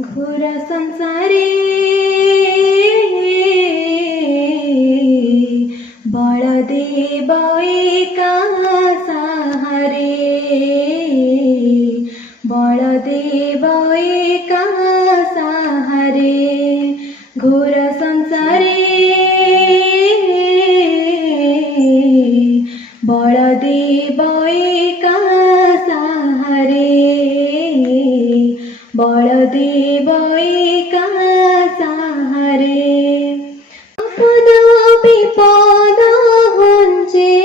घोर संसारे बलदेव एका साहारे, बलदेव एका साहारे। घोर संसारे बलदेव एका साहारे, बलदेव एका साहारे। आपद विपद घुंचे,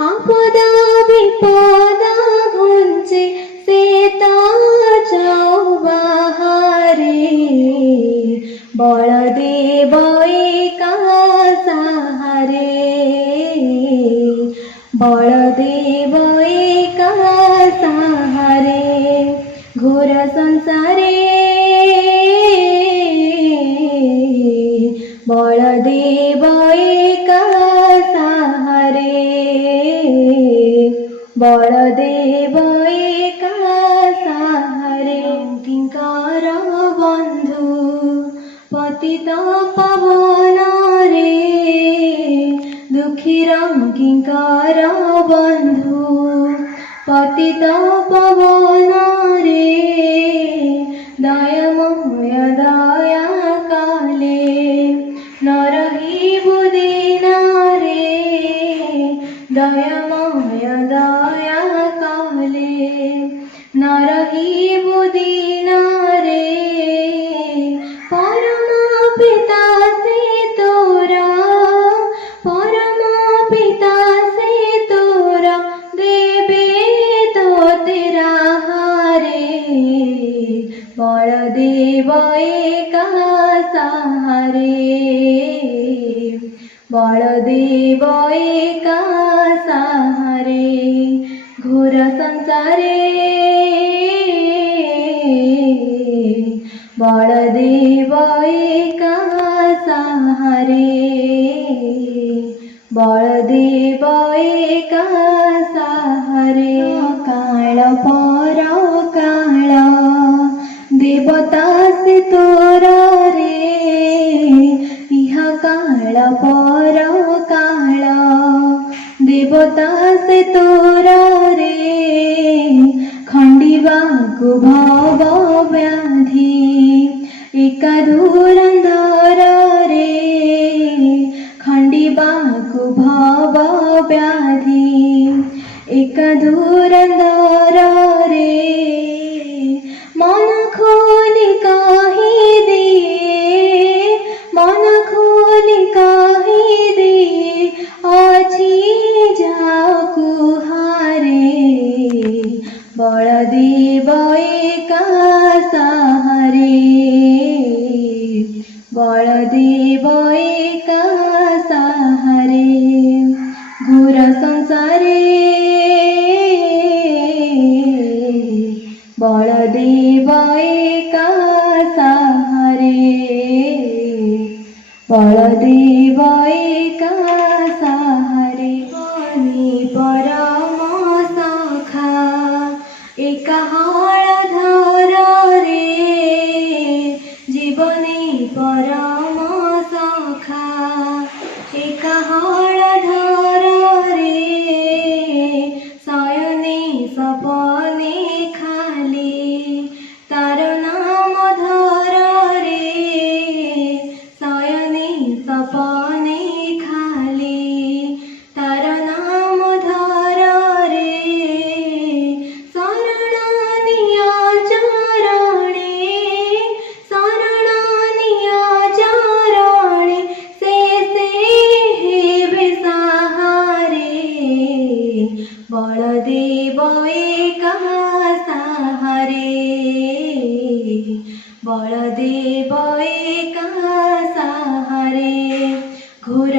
आपद विपद घुंचे, सीता जाऊ बाहरे। बलदेव एका साहारे, बलदेव एका साहारे। घोर संसारे बलदेव एका साहारे, बलदेव एका साहारे। किंकर बंधु पतित पावन रे, दुखीर किंकर बंधु पतित पावन रे। दयामय दया काले न रहिबु दीन रे, दयामय दया काले न रहिबु दीन रे। परम पिता से तोरा, परम पिता से तोरा, देवे तो तेरा हारे। बलदेव एका साहारे, बलदेव एका साहारे। घोर संसारे बलदेव एका साहारे, बलदेव एका साहारे। काल पर काल देवता से तोरा रे, इह काल पर काल देवता से तोरा रे। खंडिबाकु भव व्याधि एका धुरंधर रे, खंडिबाकु भव व्याधि एका धुरंधर रे। मन खोली कहि दिए, मन खोली कहि दिए, अछि जाकु हारे। बलदेव एका साहारे, बलदेव एका साहारे। घोर संसारे बलदेव एका साहारे, बलदेव एका साहारे। बनी परम सखा एका हलधर रे, जीवनी परम सखा एका हलधर रे। शयने सपने खाली तार नाम धर रे, शयने सपने खाली तार नाम धर रे। शरण निया चरणे, शरण निया चरणे, से हेबे सहारे। बलदेव एका साहारे, बलदेव एका साहारे। घोर